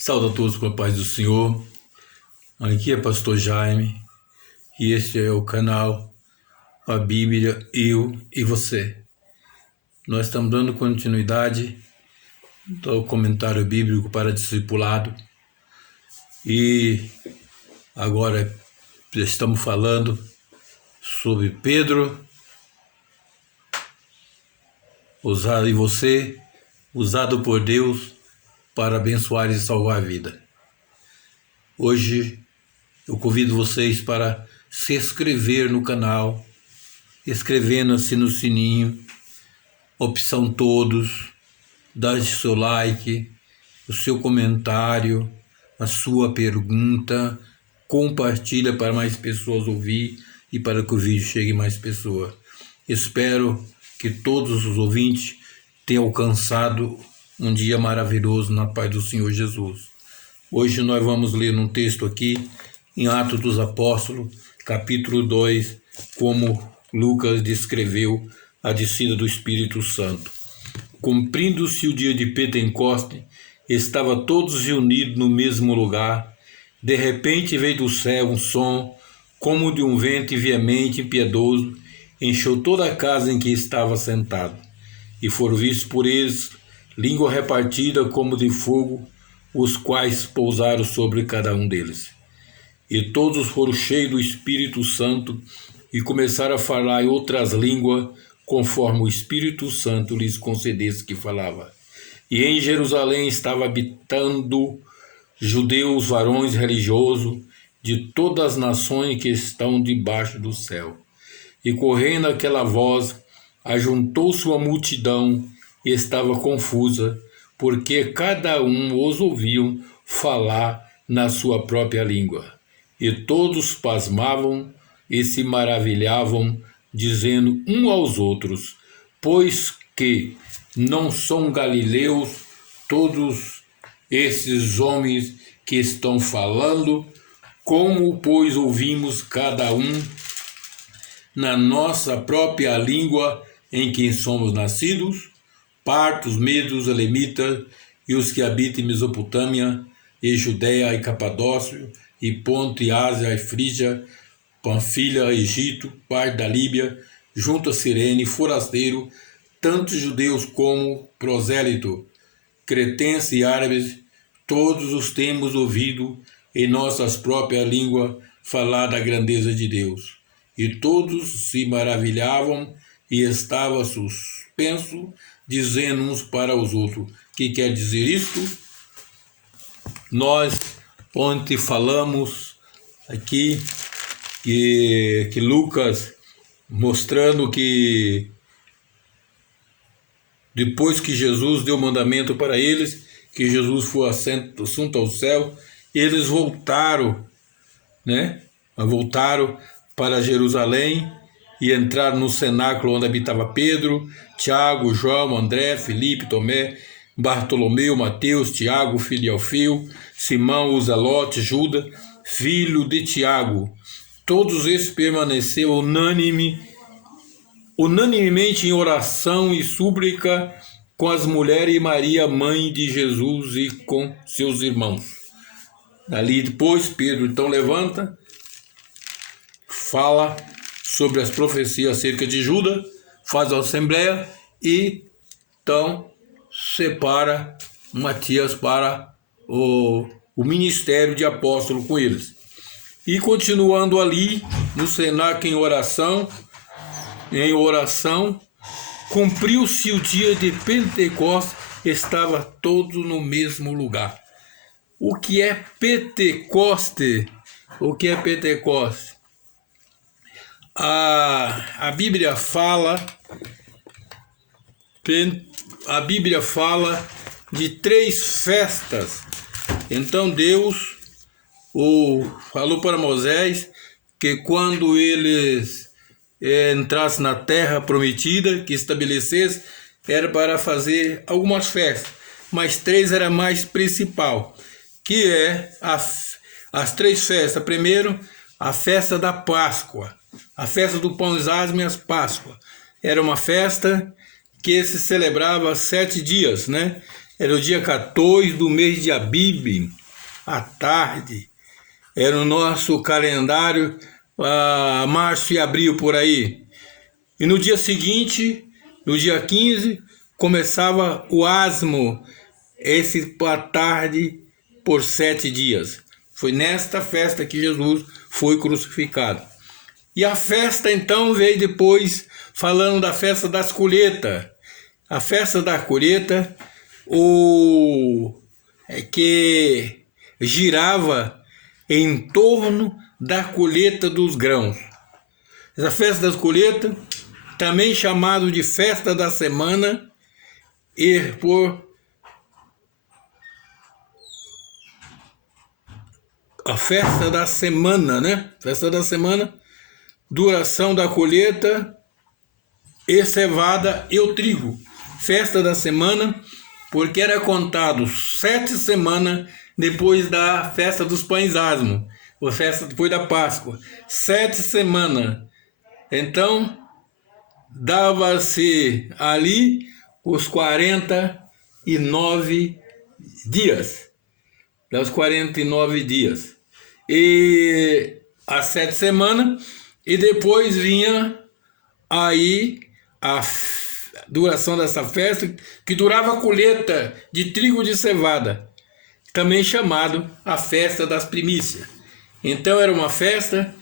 Saúde a todos com a paz do Senhor. Aqui é Pastor Jaime e este é o canal A Bíblia, Eu e Você. Nós estamos dando continuidade ao comentário bíblico para discipulado e agora estamos falando sobre Pedro, usado por Deus para abençoar e salvar a vida. Hoje eu convido vocês para se inscrever no canal, inscrevendo-se no sininho, opção todos, dar seu like, o seu comentário, a sua pergunta, compartilha para mais pessoas ouvir e para que o vídeo chegue a mais pessoas. Espero que todos os ouvintes tenham alcançado um dia maravilhoso na paz do Senhor Jesus. Hoje nós vamos ler um texto aqui em Atos dos Apóstolos, capítulo 2, como Lucas descreveu a descida do Espírito Santo. Cumprindo-se o dia de Pentecoste, estavam todos reunidos no mesmo lugar. De repente veio do céu um som, como de um vento veemente e impiedoso, encheu toda a casa em que estava sentado. E foram vistos por eles língua repartida como de fogo, os quais pousaram sobre cada um deles. E todos foram cheios do Espírito Santo e começaram a falar em outras línguas, conforme o Espírito Santo lhes concedesse que falava. E em Jerusalém estava habitando judeus, varões religiosos, de todas as nações que estão debaixo do céu. E correndo aquela voz, ajuntou-se uma multidão e estava confusa, porque cada um os ouviam falar na sua própria língua. E todos pasmavam e se maravilhavam, dizendo uns aos outros: pois que não são galileus todos esses homens que estão falando? Como, pois, ouvimos cada um na nossa própria língua em que somos nascidos? Partos, medos, elemitas e os que habitam em Mesopotâmia, e Judéia e Capadócia, e Ponto, e Ásia, e Frígia, Panfilha, Egito, parte da Líbia, junto a Cirene, forasteiro, tanto judeus como prosélito, cretenses e árabes, todos os temos ouvido em nossas próprias línguas falar da grandeza de Deus. E todos se maravilhavam e estavam suspensos, dizendo uns para os outros: que quer dizer isto? Nós ontem falamos aqui que Lucas mostrando que depois que Jesus deu mandamento para eles, que Jesus foi assunto ao céu, eles voltaram, voltaram para Jerusalém e entraram no cenáculo onde habitava Pedro, Tiago, João, André, Filipe, Tomé, Bartolomeu, Mateus, Tiago, filho de Alfeu, Simão, o Zelote, Judas, filho de Tiago. Todos esses permaneceram unanimemente em oração e súplica com as mulheres e Maria, mãe de Jesus, e com seus irmãos. Dali depois, Pedro então levanta, fala sobre as profecias acerca de Judas, faz a assembleia e então separa Matias para o ministério de apóstolo com eles. E continuando ali no cenáculo em oração, cumpriu-se o dia de Pentecostes, estava todo no mesmo lugar. O que é Pentecoste? O que é Pentecoste? A Bíblia fala de 3 festas. Então Deus falou para Moisés que quando eles entrassem na terra prometida, que estabelecesse, era para fazer algumas festas, mas 3 era mais principal, que é as 3 festas. Primeiro, a festa da Páscoa. A festa do pão e asmas, Páscoa. Era uma festa que se celebrava 7 dias, Era o dia 14 do mês de Abib, à tarde. Era o nosso calendário, março e abril por aí. E no dia seguinte, no dia 15, começava o asmo, esse à tarde por 7 dias. Foi nesta festa que Jesus foi crucificado. E a festa então veio depois, falando da festa das colheitas. A festa da colheita, que girava em torno da colheita dos grãos. Essa festa das colheitas, também chamado de festa da semana, e por a festa da semana, né? Festa da semana, duração da colheita e cevada e o trigo. Festa da semana, porque era contado 7 semanas depois da festa dos pães asmos, ou festa depois da Páscoa. 7 semanas. Então, dava-se ali os 49 dias. Das 49 dias. E as 7 semanas, e depois vinha aí a duração dessa festa, que durava a colheita de trigo de cevada, também chamado a festa das primícias. Então era uma festa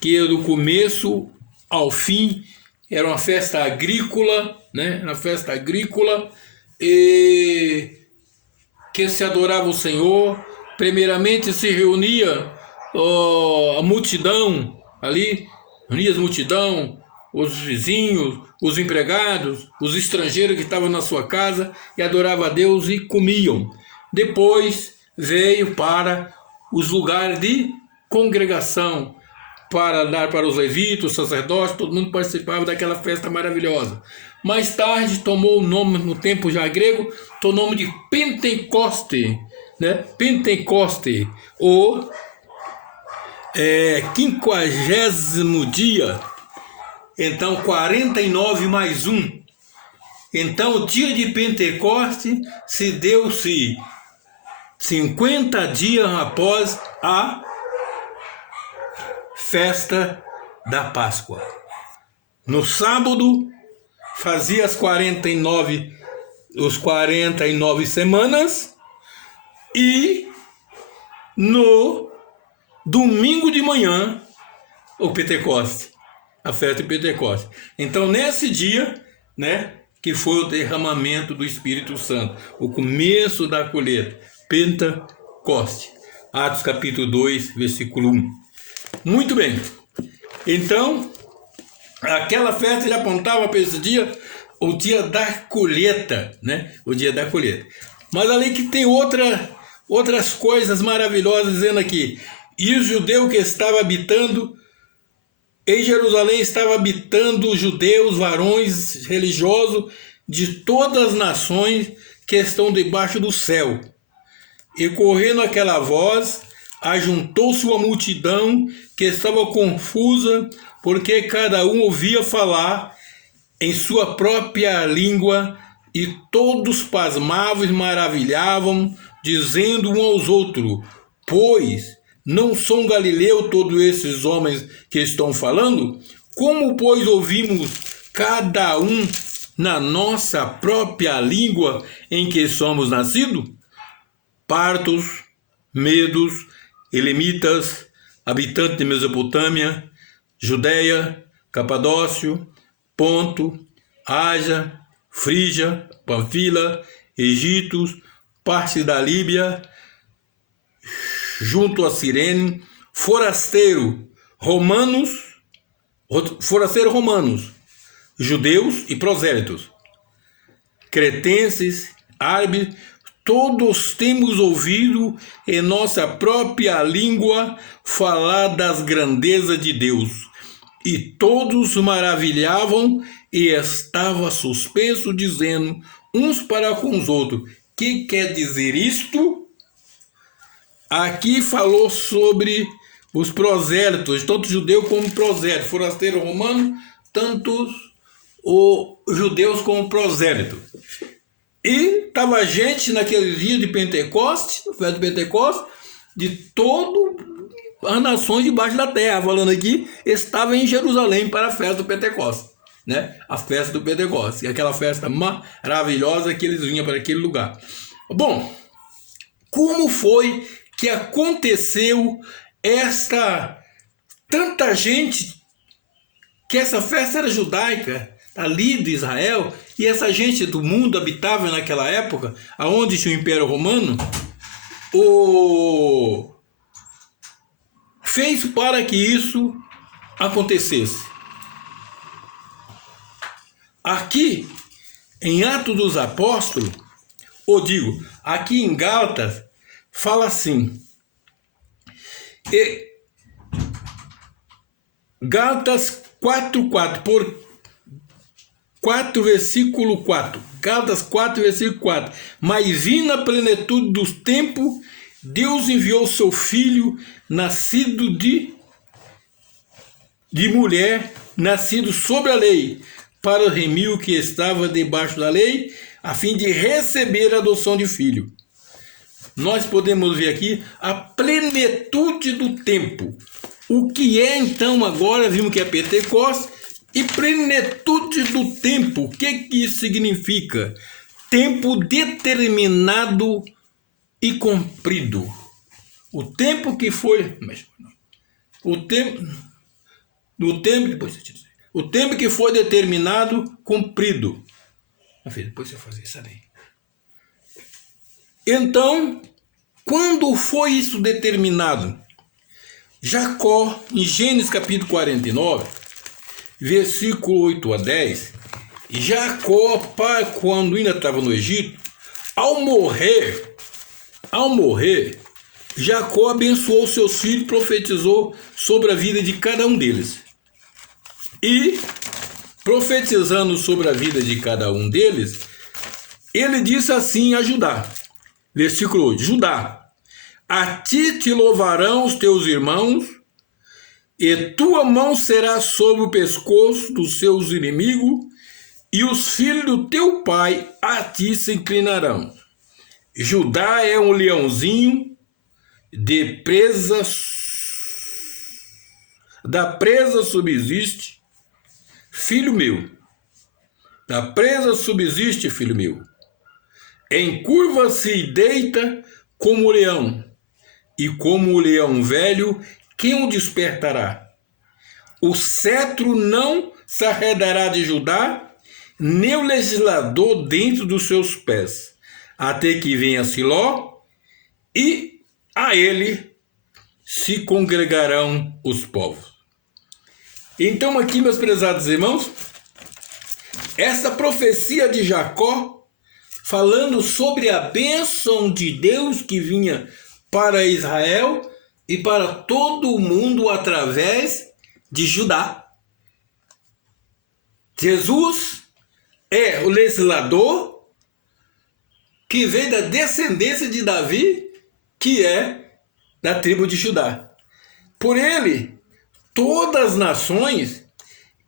que do começo ao fim era uma festa agrícola, né? Uma festa agrícola e que se adorava o Senhor. Primeiramente se reunia a multidão ali, reunia a multidão, os vizinhos, os empregados, os estrangeiros que estavam na sua casa e adoravam a Deus e comiam. Depois veio para os lugares de congregação, para dar para os levitas, os sacerdotes, todo mundo participava daquela festa maravilhosa. Mais tarde tomou o nome, no tempo já grego, tomou o nome de Pentecoste, né? Pentecoste, ou 50º dia. Então 49 mais 1. Então o dia de Pentecoste se deu-se 50 dias após a festa da Páscoa. No sábado fazia as 49 semanas e no domingo de manhã o Pentecoste, a festa de Pentecoste. Então nesse dia, né, que foi o derramamento do Espírito Santo, o começo da colheita, Pentecoste. Atos capítulo 2, versículo 1. Muito bem. Então, aquela festa ele apontava para esse dia, o dia da colheita, né? O dia da colheita. Mas além que tem outras coisas maravilhosas dizendo aqui. E o judeu que estava habitando em Jerusalém, estava habitando judeus, varões religiosos de todas as nações que estão debaixo do céu. E correndo aquela voz, ajuntou-se uma multidão que estava confusa, porque cada um ouvia falar em sua própria língua, e todos pasmavam e maravilhavam, dizendo um aos outros: pois não são galileus todos esses homens que estão falando? Como, pois, ouvimos cada um na nossa própria língua em que somos nascidos? Partos, medos, elemitas, habitantes de Mesopotâmia, Judeia, Capadócio, Ponto, Ásia, Frígia, Panfila, Egito, parte da Líbia, junto a Cirene, forasteiros romanos, judeus e prosélitos, cretenses, árabes, todos temos ouvido em nossa própria língua falar das grandezas de Deus. E todos maravilhavam e estavam suspensos, dizendo uns para com os outros: que quer dizer isto? Aqui falou sobre os prosélitos, tanto judeu como prosélito, forasteiro romano, tanto os judeus como prosélito. E estava gente naquele dia de Pentecostes, festa de Pentecostes, de todas as nações debaixo da terra, falando aqui, estava em Jerusalém para a festa do Pentecostes, né? A festa do Pentecostes, aquela festa maravilhosa que eles vinham para aquele lugar. Bom, como foi que aconteceu tanta gente, que essa festa era judaica, ali de Israel, e essa gente do mundo habitava naquela época, aonde tinha o Império Romano, fez para que isso acontecesse. Aqui, em Atos dos Apóstolos, aqui em Gálatas, fala assim, Gálatas 4:4, por 4, versículo 4. Gálatas 4, versículo 4. Mas vindo a plenitude dos tempos, Deus enviou seu Filho, nascido de mulher, nascido sobre a lei, para remir o que estava debaixo da lei, a fim de receber a adoção de filho. Nós podemos ver aqui a plenitude do tempo. O que é então agora, vimos que é Pentecostes, e plenitude do tempo. O que isso significa? Tempo determinado e cumprido. O tempo que foi... O tempo que foi determinado, cumprido. Depois você fazer isso aí. Então, quando foi isso determinado? Jacó, em Gênesis capítulo 49, versículo 8 a 10, Jacó, quando ainda estava no Egito, ao morrer, Jacó abençoou seus filhos e profetizou sobre a vida de cada um deles. E, profetizando sobre a vida de cada um deles, ele disse assim a Judá, versículo 8, Judá, a ti te louvarão os teus irmãos, e tua mão será sobre o pescoço dos seus inimigos, e os filhos do teu pai a ti se inclinarão. Judá é um leãozinho da presa subsiste, filho meu. Da presa subsiste, filho meu. Encurva-se e deita como o leão, e como o leão velho, quem o despertará? O cetro não se arredará de Judá, nem o legislador dentro dos seus pés, até que venha Siló, e a ele se congregarão os povos. Então aqui, meus prezados irmãos, essa profecia de Jacó, falando sobre a bênção de Deus que vinha para Israel e para todo o mundo através de Judá. Jesus é o legislador que veio da descendência de Davi, que é da tribo de Judá. Por ele, todas as nações,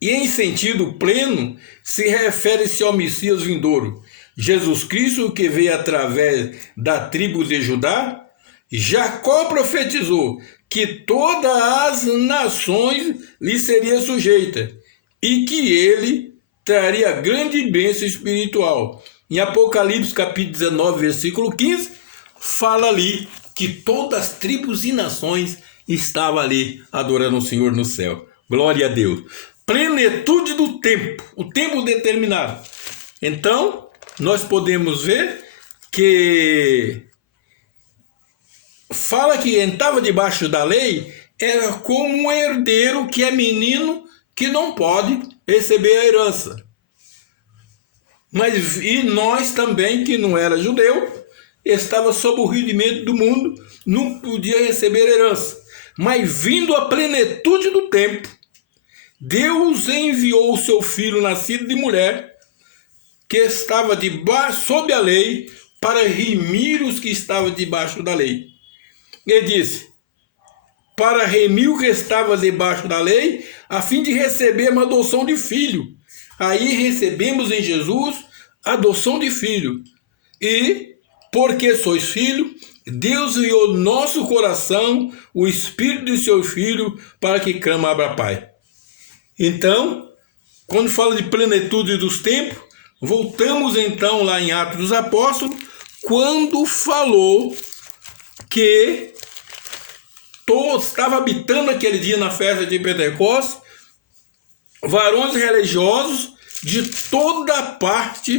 e em sentido pleno, se refere-se ao Messias vindouro, Jesus Cristo, que veio através da tribo de Judá. Jacó profetizou que todas as nações lhe seriam sujeitas e que ele traria grande bênção espiritual. Em Apocalipse capítulo 19, versículo 15, fala ali que todas as tribos e nações estavam ali adorando o Senhor no céu. Glória a Deus. Plenitude do tempo, o tempo determinado. Então, nós podemos ver que fala que quem estava debaixo da lei era como um herdeiro que é menino que não pode receber a herança. E nós também, que não era judeu, estava sob o rudimento do mundo, não podia receber herança. Mas vindo a plenitude do tempo, Deus enviou o seu filho nascido de mulher, que estava sob a lei, para remir os que estavam debaixo da lei. Ele disse, para remir o que estava debaixo da lei, a fim de receber uma adoção de filho. Aí recebemos em Jesus a adoção de filho. E porque sois filho, Deus enviou no nosso coração o Espírito de seu Filho para que clama Abba Pai. Então, quando fala de plenitude dos tempos, voltamos então lá em Atos dos Apóstolos, quando falou que estava habitando aquele dia na festa de Pentecostes varões religiosos de toda parte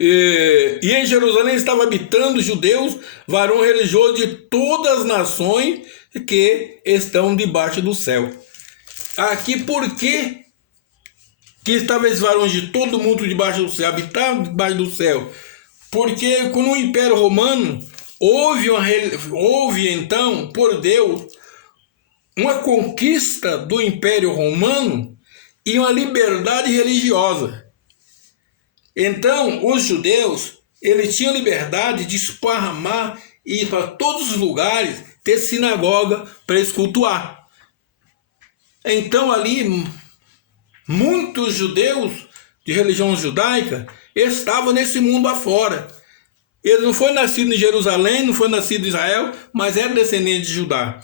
e em Jerusalém estava habitando judeus, varões religiosos de todas as nações que estão debaixo do céu. Aqui por que estavam esses varões de todo mundo debaixo do céu, habitavam debaixo do céu? Porque no Império Romano houve então, por Deus, uma conquista do Império Romano e uma liberdade religiosa. Então, os judeus, eles tinham liberdade de esparramar e ir para todos os lugares, ter sinagoga para eles cultuar. Então, ali, muitos judeus de religião judaica estavam nesse mundo afora. Ele não foi nascido em Jerusalém, não foi nascido em Israel, mas era descendente de Judá.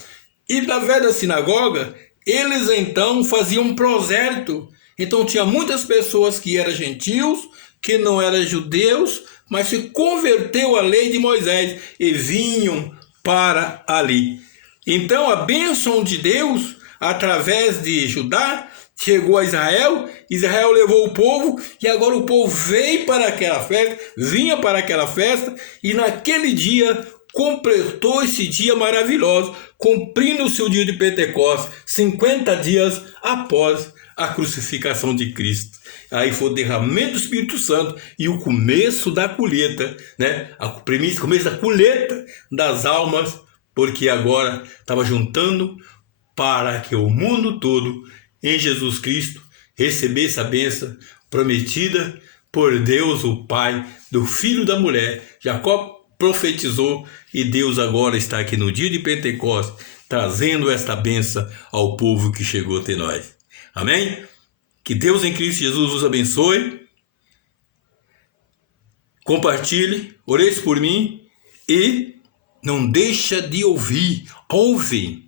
E através da sinagoga, eles então faziam um prosélito. Então tinha muitas pessoas que eram gentios, que não eram judeus, mas se converteu à lei de Moisés e vinham para ali. Então a bênção de Deus, através de Judá, chegou a Israel, Israel levou o povo, e agora o povo veio para aquela festa, vinha para aquela festa, e naquele dia completou esse dia maravilhoso, cumprindo-se o dia de Pentecostes, 50 dias após a crucificação de Cristo. Aí foi o derramamento do Espírito Santo e o começo da colheita, né? O começo da colheita das almas, porque agora estava juntando para que o mundo todo, em Jesus Cristo, recebesse a bênção prometida por Deus, o Pai, do filho da mulher. Jacó profetizou e Deus agora está aqui no dia de Pentecostes, trazendo esta bênção ao povo que chegou até nós. Amém? Que Deus em Cristo Jesus vos abençoe. Compartilhe, oreis por mim e não deixa de ouvir. Ouve.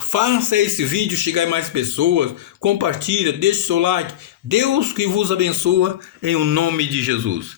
Faça esse vídeo chegar em mais pessoas. Compartilha, deixe seu like. Deus que vos abençoa em o nome de Jesus.